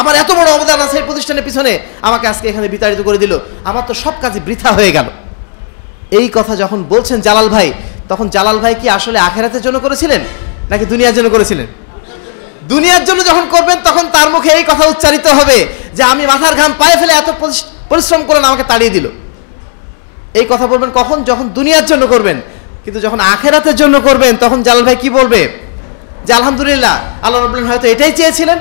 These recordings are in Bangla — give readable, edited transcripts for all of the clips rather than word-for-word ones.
আমার এত বড় অবদান আছে এই প্রতিষ্ঠানের পিছনে, আমাকে আজকে এখানে বিতাড়িত করে দিল, আমার তো সব কাজই বৃথা হয়ে গেল। এই কথা যখন বলছেন জালাল ভাই, তখন জালাল ভাই কি আসলে আখিরাতের জন্য করেছিলেন নাকি দুনিয়ার জন্য করেছিলেন? দুনিয়ার জন্য যখন করবেন তখন তার মুখে এই কথা উচ্চারিত হবে যে আমি মাথার ঘাম পায়ে ফেলে এত পরিশ্রম করেন, আমাকে তাড়িয়ে দিল। এই কথা বলবেন কখন? যখন দুনিয়ার জন্য করবেন। কিন্তু যখন আখিরাতের জন্য করবেন তখন জালাল ভাই কি বলবে? যে আলহামদুলিল্লাহ, আল্লাহ রাব্বুল আলামিন হয়তো এটাই চেয়েছিলেন,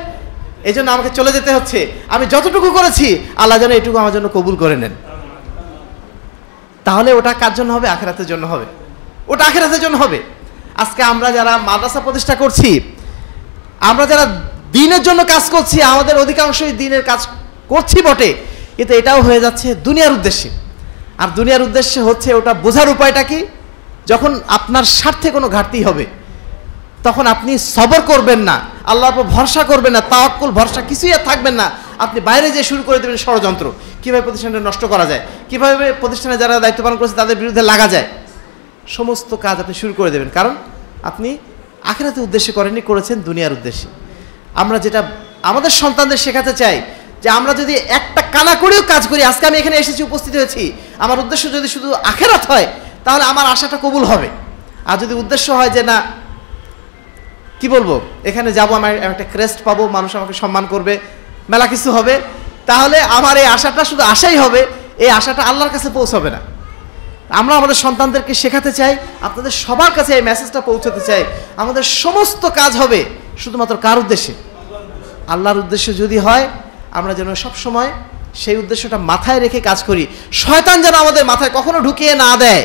এই জন্য আমাকে চলে যেতে হচ্ছে, আমি যতটুকু করেছি আল্লাহ যেন এটুকু আমার জন্য কবুল করে নেন। তাহলে ওটা কার জন্য হবে? আখিরাতের জন্য হবে। ওটা আখিরাতের জন্য হবে। আজকে আমরা যারা মাদ্রাসা প্রতিষ্ঠা করছি, আমরা যারা দ্বীনের জন্য কাজ করছি, আমাদের অধিকাংশই দ্বীনের কাজ করছি বটে, কিন্তু এটাও হয়ে যাচ্ছে দুনিয়ার উদ্দেশ্যে। আর দুনিয়ার উদ্দেশ্যে হচ্ছে ওটা বোঝার উপায়টা কি? যখন আপনার স্বার্থে কোনো ঘাটতি হবে তখন আপনি সবর করবেন না, আল্লাহর উপর ভরসা করবেন না, তাওয়াক্কুল ভরসা কিছুই আর থাকবেন না। আপনি বাইরে যেয়ে শুরু করে দেবেন ষড়যন্ত্র, কীভাবে প্রতিষ্ঠানটা নষ্ট করা যায়, কীভাবে প্রতিষ্ঠানে যারা দায়িত্ব পালন করেছে তাদের বিরুদ্ধে লাগা যায়, সমস্ত কাজ আপনি শুরু করে দেবেন। কারণ আপনি আখিরাতের উদ্দেশ্যে করেননি, করেছেন দুনিয়ার উদ্দেশ্যে। আমরা যেটা আমাদের সন্তানদের শেখাতে চাই যে আমরা যদি একটা কানা করেও কাজ করি, আজকে আমি এখানে এসেছি, উপস্থিত হয়েছি, আমার উদ্দেশ্য যদি শুধু আখিরাত হয় তাহলে আমার আশাটা কবুল হবে। আর যদি উদ্দেশ্য হয় যে না, কি বলবো, এখানে যাব, আমি একটা ক্রেস্ট পাবো, মানুষ আমাকে সম্মান করবে, মেলা কিছু হবে, তাহলে আমার এই আশাটা শুধু আশাই হবে, এই আশাটা আল্লাহর কাছে পৌঁছাবে না। আমরা আমাদের সন্তানদেরকে শেখাতে চাই, আপনাদের সবার কাছে এই মেসেজটা পৌঁছাতে চাই, আমাদের সমস্ত কাজ হবে শুধুমাত্র কার উদ্দেশ্যে? আল্লাহর উদ্দেশ্য যদি হয়, আমরা যেন সবসময় সেই উদ্দেশ্যটা মাথায় রেখে কাজ করি। শয়তান যেন আমাদের মাথায় কখনো ঢুকিয়ে না দেয়,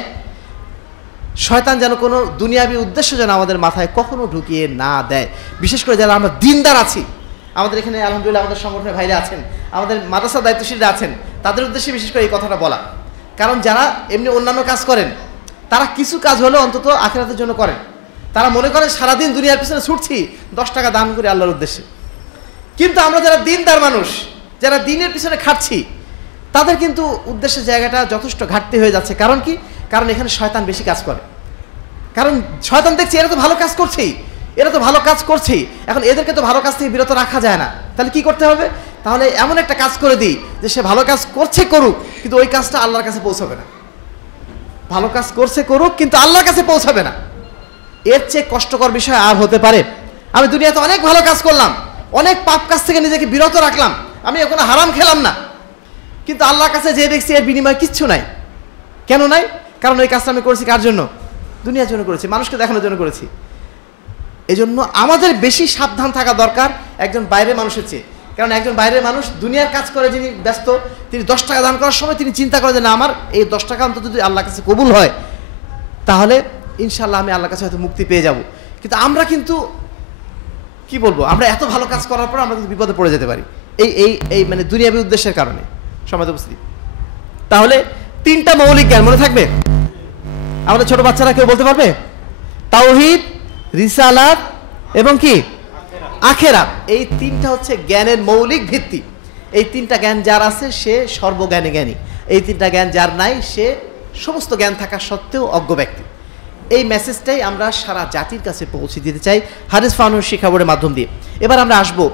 শয়তান যেন কোনো দুনিয়াবী উদ্দেশ্য যেন আমাদের মাথায় কখনো ঢুকিয়ে না দেয়। বিশেষ করে যারা আমরা দিনদার আছি, আমাদের এখানে আলহামদুলিল্লাহ আমাদের সংগঠনের ভাইরা আছেন, আমাদের মাদ্রাসা দায়িত্বশীলরা আছেন, তাদের উদ্দেশ্যে বিশেষ করে এই কথাটা বলা। কারণ যারা এমনি অন্যান্য কাজ করেন, তারা কিছু কাজ হলেও অন্তত আখিরাতের জন্য করেন। তারা মনে করেন সারাদিন দুনিয়ার পিছনে ছুটছি, 10 টাকা দান করি আল্লাহর উদ্দেশ্যে। কিন্তু আমরা যারা দিনদার মানুষ, যারা দিনের পিছনে খাটছি, তাদের কিন্তু উদ্দেশ্যের জায়গাটা যথেষ্ট ঘাটতি হয়ে যাচ্ছে। কারণ কি? কারণ এখানে শয়তান বেশি কাজ করে। কারণ শয়তান দেখছে এরা তো ভালো কাজ করছেই, এরা তো ভালো কাজ করছেই, এখন এদেরকে তো ভালো কাজ থেকে বিরত রাখা যায় না। তাহলে কি করতে হবে? তাহলে এমন একটা কাজ করে দিই যে সে ভালো কাজ করছে করুক, কিন্তু ওই কাজটা আল্লাহর কাছে পৌঁছাবে না। ভালো কাজ করছে করুক, কিন্তু আল্লাহর কাছে পৌঁছাবে না। এর চেয়ে কষ্টকর বিষয় আর হতে পারে? আমি দুনিয়াতে অনেক ভালো কাজ করলাম, অনেক পাপ কাজ থেকে নিজেকে বিরত রাখলাম, আমি কোনো হারাম খেলাম না, কিন্তু আল্লাহর কাছে যে দেখছি এর বিনিময় কিচ্ছু নাই। কেন নাই? কারণ ওই কাজটা আমি করেছি কার জন্য? দুনিয়ার জন্য করেছি, মানুষকে দেখানোর জন্য করেছি। এই জন্য আমাদের বেশি সাবধান থাকা দরকার একজন বাইরের মানুষের চেয়ে। কারণ একজন বাইরের মানুষ দুনিয়ার কাজ করে যিনি ব্যস্ত, তিনি 10 টাকা দান করার সময় তিনি চিন্তা করেন যে না, আমার এই 10 টাকা অন্তত যদি আল্লাহর কাছে কবুল হয় তাহলে ইনশাল্লাহ আমি আল্লাহর কাছে হয়তো মুক্তি পেয়ে যাব। কিন্তু আমরা কিন্তু কি বলবো, আমরা এত ভালো কাজ করার পর আমরা কিন্তু বিপদে পড়ে যেতে পারি এই এই এই মানে দুনিয়াবী উদ্দেশ্যের কারণে। সমাজ উপস্থিতি, তাহলে 3টা মৌলিক জ্ঞান মনে থাকবে। আমাদের ছোট বাচ্চারা কেউ বলতে পারবে? তাওহীদ, রিসালাত এবং কি আখিরাত। এই 3টা হচ্ছে জ্ঞানের মৌলিক ভিত্তি। এই 3টা জ্ঞান যার আছে সে সর্বজ্ঞানী জ্ঞানী, এই 3টা জ্ঞান যার নাই সে সমস্ত জ্ঞান থাকা সত্ত্বেও অজ্ঞ ব্যক্তি। এই মেসেজটাই আমরা সারা জাতির কাছে পৌঁছে দিতে চাই হাদিস ফাউন্ডেশন শিক্ষা বোর্ডের মাধ্যম দিয়ে। এবার আমরা আসবো,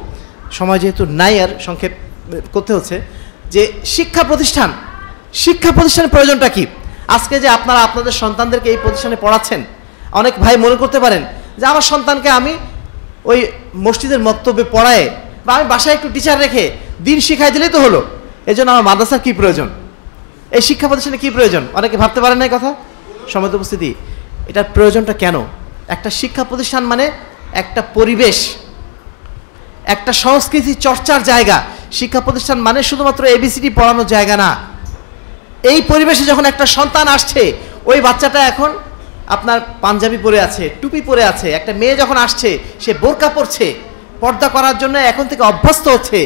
সময় যেহেতু নাই আর সংক্ষেপ করতে হচ্ছে, যে শিক্ষা প্রতিষ্ঠানের প্রয়োজনটা কি। আজকে যে আপনারা আপনাদের সন্তানদেরকে এই প্রতিষ্ঠানে পড়াচ্ছেন, অনেক ভাই মনে করতে পারেন যে আমার সন্তানকে আমি ওই মসজিদের মক্তবে পড়ায় বা আমি বাসায় একটু টিচার রেখে দিন শিখাই দিলেই তো হলো, এই জন্য আমার মাদ্রাসার কী প্রয়োজন, এই শিক্ষা প্রতিষ্ঠানে কী প্রয়োজন? অনেকে ভাবতে পারেন না এই কথা। সমাজ উপস্থিতি, এটার প্রয়োজনটা কেন? একটা শিক্ষা প্রতিষ্ঠান মানে একটা পরিবেশ, একটা সংস্কৃতি চর্চার জায়গা। শিক্ষা প্রতিষ্ঠান মানে শুধুমাত্র এবিসিডি পড়ানোর জায়গা না। এই পরিবেশে যখন একটা সন্তান আসছে, ওই বাচ্চাটা এখন আপনার পাঞ্জাবি পরে আছে, টুপি পরে আছে, একটা মেয়ে যখন আসছে সে বোরকা পরছে, পর্দা করার জন্য এখন থেকে অভ্যস্ত হচ্ছে।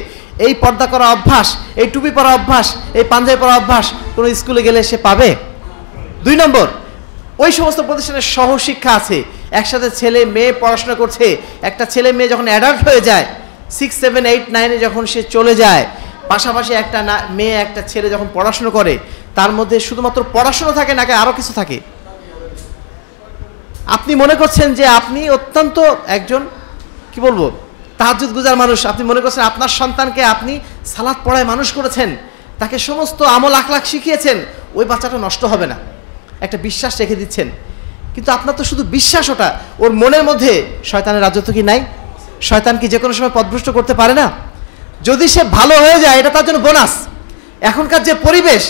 এই পর্দা করা অভ্যাস, এই টুপি পরা অভ্যাস, এই পাঞ্জাবি পরা অভ্যাস কোনো স্কুলে গেলে সে পাবে? 2 নম্বর, ওই সমস্ত প্রতিষ্ঠানের সহশিক্ষা আছে, একসাথে ছেলে মেয়ে পড়াশোনা করছে। একটা ছেলে মেয়ে যখন অ্যাডাল্ট হয়ে যায়, 6, 7, 8, 9 যখন সে চলে যায়, পাশাপাশি একটা মেয়ে একটা ছেলে যখন পড়াশোনা করে, তার মধ্যে শুধুমাত্র পড়াশোনা থাকে নাকি আরও কিছু থাকে? আপনি মনে করছেন যে আপনি অত্যন্ত একজন কি বলবো তাহাজ্জুদ গুজার মানুষ, আপনি মনে করছেন আপনার সন্তানকে আপনি সালাত পড়ায় মানুষ করেছেন, তাকে সমস্ত আমল আখলাক শিখিয়েছেন, ওই বাচ্চাটা নষ্ট হবে না, একটা বিশ্বাস রেখে দিচ্ছেন। কিন্তু আপনার তো শুধু বিশ্বাস, ওটা ওর মনের মধ্যে শয়তানের রাজত্ব কি নাই? শয়তান কি যে কোনো সময় পথভ্রষ্ট করতে পারে না? যদি সে ভালো হয়ে যায় এটা তার জন্য বোনাস। এখনকার যে পরিবেশ,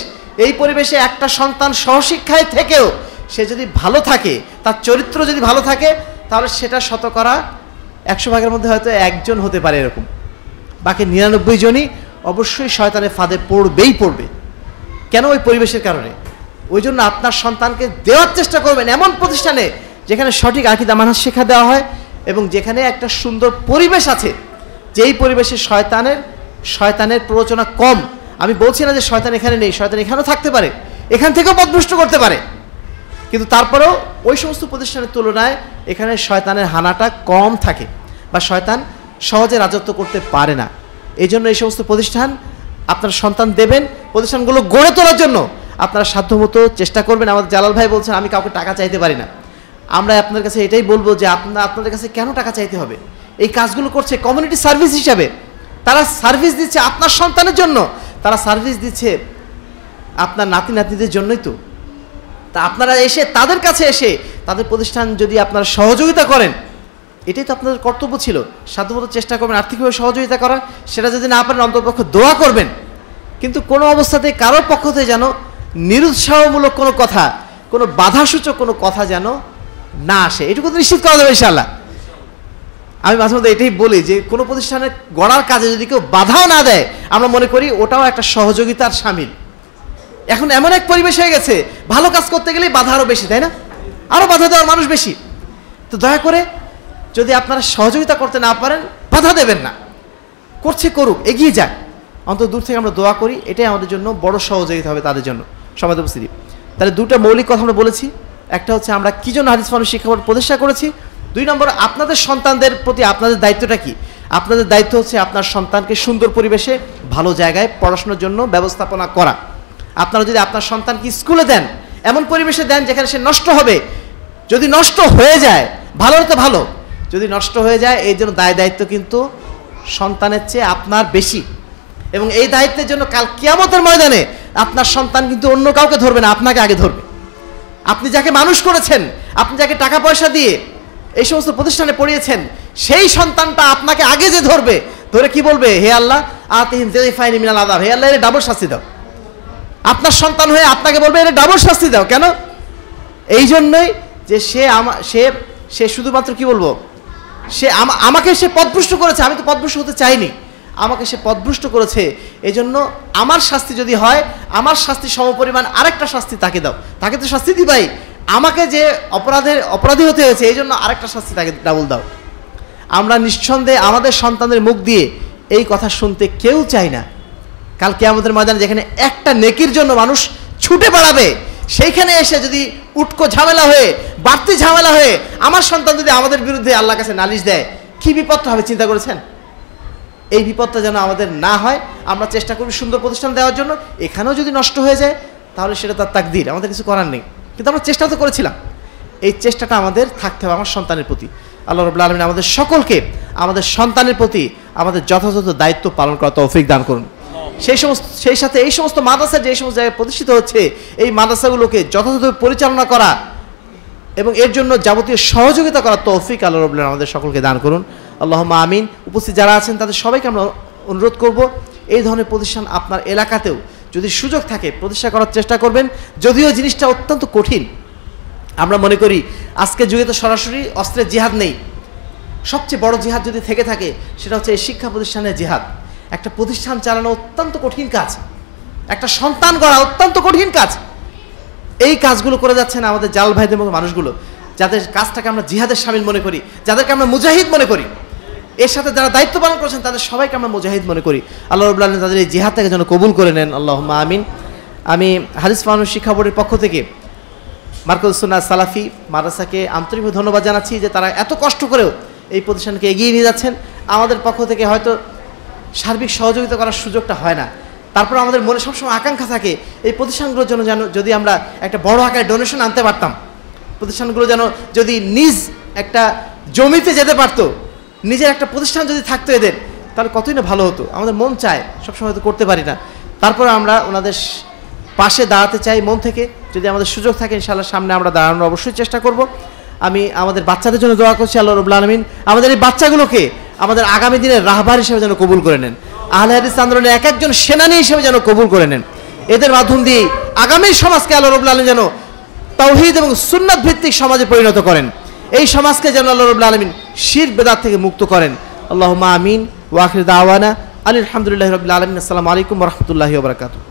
এই পরিবেশে একটা সন্তান সহশিক্ষায় থেকেও সে যদি ভালো থাকে, তার চরিত্র যদি ভালো থাকে, তাহলে সেটা শতকরা 100 ভাগের মধ্যে হয়তো একজন হতে পারে এরকম, বাকি 99 জনই অবশ্যই শয়তানের ফাঁদে পড়বে। কেন? ওই পরিবেশের কারণে। ওই জন্য আপনার সন্তানকে দেওয়ার চেষ্টা করবেন এমন প্রতিষ্ঠানে যেখানে সঠিক আকীদা মানহাজ শিক্ষা দেওয়া হয় এবং যেখানে একটা সুন্দর পরিবেশ আছে, যেই পরিবেশে শয়তানের প্ররোচনা কম। আমি বলছি না যে শয়তান এখানে নেই, শয়তান এখানেও থাকতে পারে, এখান থেকেও পথভ্রষ্ট করতে পারে, কিন্তু তারপরেও ওই সমস্ত প্রতিষ্ঠানের তুলনায় এখানে শয়তানের হানাটা কম থাকে বা শয়তান সহজে রাজত্ব করতে পারে না। এই জন্য এই সমস্ত প্রতিষ্ঠান আপনার সন্তান দেবেন, প্রতিষ্ঠানগুলো গড়ে তোলার জন্য আপনারা সাধ্যমতো চেষ্টা করবেন। আমাদের জালাল ভাই বলছেন আমি কাউকে টাকা চাইতে পারি না। আমরা আপনার কাছে এটাই বলবো যে আপনাদের কাছে কেন টাকা চাইতে হবে? এই কাজগুলো করছে কমিউনিটি সার্ভিস হিসাবে, তারা সার্ভিস দিচ্ছে আপনার সন্তানের জন্য, তারা সার্ভিস দিচ্ছে আপনার নাতি নাতনিদের জন্যই। তো তা আপনারা এসে তাদের কাছে এসে তাদের প্রতিষ্ঠান যদি আপনারা সহযোগিতা করেন, এটাই তো আপনাদের কর্তব্য ছিল। সাধ্যমতো চেষ্টা করবেন আর্থিকভাবে সহযোগিতা করার, সেটা যদি না পারেন অন্ততপক্ষে দোয়া করবেন। কিন্তু কোনো অবস্থাতে কারোর পক্ষ থেকে যেন নিরুৎসাহমূলক কোনো কথা, কোনো বাধাসূচক কোনো কথা যেন না আসে, এটুকু তো নিশ্চিত করা যাবে ইনশাআল্লাহ। আমি মাঝে মধ্যে এটাই বলি যে কোনো প্রতিষ্ঠানের গড়ার কাজে যদি কেউ বাধাও না দেয়, আমরা মনে করি ওটাও একটা সহযোগিতার শামিল। এখন এমন এক পরিবেশ হয়ে গেছে, ভালো কাজ করতে গেলেই বাধা আরও বেশি, তাই না? আরও বাধা দেওয়ার মানুষ বেশি। তো দয়া করে যদি আপনারা সহযোগিতা করতে না পারেন, বাধা দেবেন না, করছে করুক, এগিয়ে যায়। অন্তত দূর থেকে আমরা দোয়া করি, এটাই আমাদের জন্য বড় সহযোগিতা হবে তাদের জন্য। সমাজ উপস্থিতি, তাহলে দুটো মৌলিক কথা আমরা বলেছি। একটা হচ্ছে আমরা কি জন্য হাদিস মানহাজ শিক্ষা বোর্ড প্রতিষ্ঠা করেছি। 2 নম্বর, আপনাদের সন্তানদের প্রতি আপনাদের দায়িত্বটা কি? আপনাদের দায়িত্ব হচ্ছে আপনার সন্তানকে সুন্দর পরিবেশে ভালো জায়গায় পড়াশোনার জন্য ব্যবস্থাপনা করা। আপনারা যদি আপনার সন্তানকে স্কুলে দেন, এমন পরিবেশে দেন যেখানে সে নষ্ট হবে। যদি নষ্ট হয়ে যায়, ভালো তো ভালো, যদি নষ্ট হয়ে যায় এই জন্য দায়িত্ব কিন্তু সন্তানের চেয়ে আপনার বেশি। এবং এই দায়িত্বের জন্য কাল কিয়ামতের ময়দানে আপনার সন্তান কিন্তু অন্য কাউকে ধরবে না, আপনাকে আগে ধরবে। আপনি যাকে মানুষ করেছেন, আপনি যাকে টাকা পয়সা দিয়ে এই সমস্ত প্রতিষ্ঠানে পড়িয়েছেন, সেই সন্তানটা আপনাকে আগে যে ধরবে, ধরে কি বলবে? হে আল্লাহ আতিহিম যিফাইন মিনাল আযাব, হে আল্লাহ এর ডাবল শাস্তি দাও। আপনার সন্তান হয়ে আপনাকে বলবে এর ডাবল শাস্তি দাও। কেন? এই জন্যই যে সে শুধুমাত্র কি বলবো, আমাকে সে পথভ্রষ্ট করেছে, আমি তো পথভ্রষ্ট হতে চাইনি, আমাকে সে পথভ্রষ্ট করেছে, এই জন্য আমার শাস্তি যদি হয়, আমার শাস্তি সমপরিমাণ আরেকটা শাস্তি তাকে দাও। তাকে তো শাস্তি দিবাই, আমাকে যে অপরাধী হতে হয়েছে এই জন্য আরেকটা শাস্তি তাকে ডাবল দাও। আমরা নিঃসন্দেহে আমাদের সন্তানদের মুখ দিয়ে এই কথা শুনতে কেউ চাই না। কাল কিয়ামতের ময়দানে যেখানে একটা নেকির জন্য মানুষ ছুটে বেড়াবে, সেইখানে এসে যদি উটকো ঝামেলা হয়ে, বাড়তি ঝামেলা হয়ে আমার সন্তান যদি আমাদের বিরুদ্ধে আল্লাহর কাছে নালিশ দেয়, কি বিপদটা হবে চিন্তা করেছেন? এই বিপদটা যেন আমাদের না হয়, আমরা চেষ্টা করি সুন্দর প্রতিষ্ঠান দেওয়ার জন্য। এখানেও যদি নষ্ট হয়ে যায় তাহলে সেটা তার তাকদীর, আমাদের কিছু করার নেই, কিন্তু আমরা চেষ্টা তো করেছিলাম। এই চেষ্টাটা আমাদের থাকতে হবে আমার সন্তানের প্রতি। আল্লাহ রাব্বুল আলামিন আমাদের সকলকে আমাদের সন্তানের প্রতি আমাদের যথাযথ দায়িত্ব পালন করার তৌফিক দান করুন। সেই সাথে এই সমস্ত মাদ্রাসা যে সমস্ত জায়গায় প্রতিষ্ঠিত হচ্ছে, এই মাদ্রাসাগুলোকে যথাযথভাবে পরিচালনা করা এবং এর জন্য যাবতীয় সহযোগিতা করার তৌফিক আল্লাহ রাব্বুল আলামিন আমাদের সকলকে দান করুন। আল্লাহুম্মা আমিন। উপস্থিত যারা আছেন তাদের সবাইকে আমরা অনুরোধ করব, এই ধরনের প্রতিষ্ঠান আপনার এলাকাতেও যদি সুযোগ থাকে প্রতিষ্ঠা করার চেষ্টা করবেন। যদিও জিনিসটা অত্যন্ত কঠিন, আমরা মনে করি আজকে যুগে তো সরাসরি অস্ত্রের জিহাদ নেই। সবচেয়ে বড় জিহাদ যদি থেকে থাকে সেটা হচ্ছে এই শিক্ষা প্রতিষ্ঠানের জিহাদ। একটা প্রতিষ্ঠান চালানো অত্যন্ত কঠিন কাজ, একটা সন্তান গড়া অত্যন্ত কঠিন কাজ। এই কাজগুলো করে যাচ্ছেন আমাদের জাল ভাইদের মতো মানুষগুলো, যাদের কাজটাকে আমরা জিহাদের শামিল মনে করি, যাদেরকে আমরা মুজাহিদ মনে করি। এর সাথে যারা দায়িত্ব পালন করেছেন তাদের সবাইকে আমরা মুজাহিদ মনে করি। আল্লাহ রাব্বুল আলামিন তাদের এই জিহাদটাকে যেন কবুল করে নেন, আল্লাহুম্মা আমিন। আমি হাদিস মানহাজ শিক্ষা বোর্ডের পক্ষ থেকে মারকাজুস সুন্নাহ সালাফি মাদ্রাসাকে আন্তরিকভাবে ধন্যবাদ জানাচ্ছি যে তারা এত কষ্ট করেও এই প্রতিষ্ঠানকে এগিয়ে নিয়ে যাচ্ছেন। আমাদের পক্ষ থেকে হয়তো সার্বিক সহযোগিতা করার সুযোগটা হয় না, তারপর আমাদের মনে সবসময় আকাঙ্ক্ষা থাকে এই প্রতিষ্ঠানগুলোর জন্য যেন যদি আমরা একটা বড় আকারে ডোনেশন আনতে পারতাম, প্রতিষ্ঠানগুলো যেন যদি নিজ একটা জমিতে যেতে পারতো, নিজের একটা প্রতিষ্ঠান যদি থাকতো এদের, তাহলে কতই না ভালো হতো। আমাদের মন চায়, সবসময় হয়তো করতে পারি না, তারপরে আমরা ওনাদের পাশে দাঁড়াতে চাই মন থেকে। যদি আমাদের সুযোগ থাকে ইনশাআল্লাহ সামনে আমরা দাঁড়ানোর অবশ্যই চেষ্টা করব। আমি আমাদের বাচ্চাদের জন্য দোয়া করছি, আল্লাহ রাব্বুল আলামিন আমাদের এই বাচ্চাগুলোকে আমাদের আগামী দিনের রাহবার হিসেবে যেন কবুল করে নেন, আহলে হাদিস আন্দোলনের এক একজন সেনানী হিসেবে যেন কবুল করে নেন। এদের মাধ্যম দিয়ে আগামী সমাজকে আল্লাহ রাব্বুল আলামিন যেন তাওহীদ এবং সুন্নাত ভিত্তিক সমাজে পরিণত করেন। এই সমাজকে যেন আল্লাহ রাব্বুল আলামিন শিরক বিদআত থেকে মুক্ত করেন। আল্লাহুম্মা আমিন ওয়া আখির দাওয়ানা আলহামদুলিল্লাহি রাব্বিল আলামিন। আসসালামু আলাইকুম ওয়া রাহমাতুল্লাহি ওয়া বারাকাতুহু।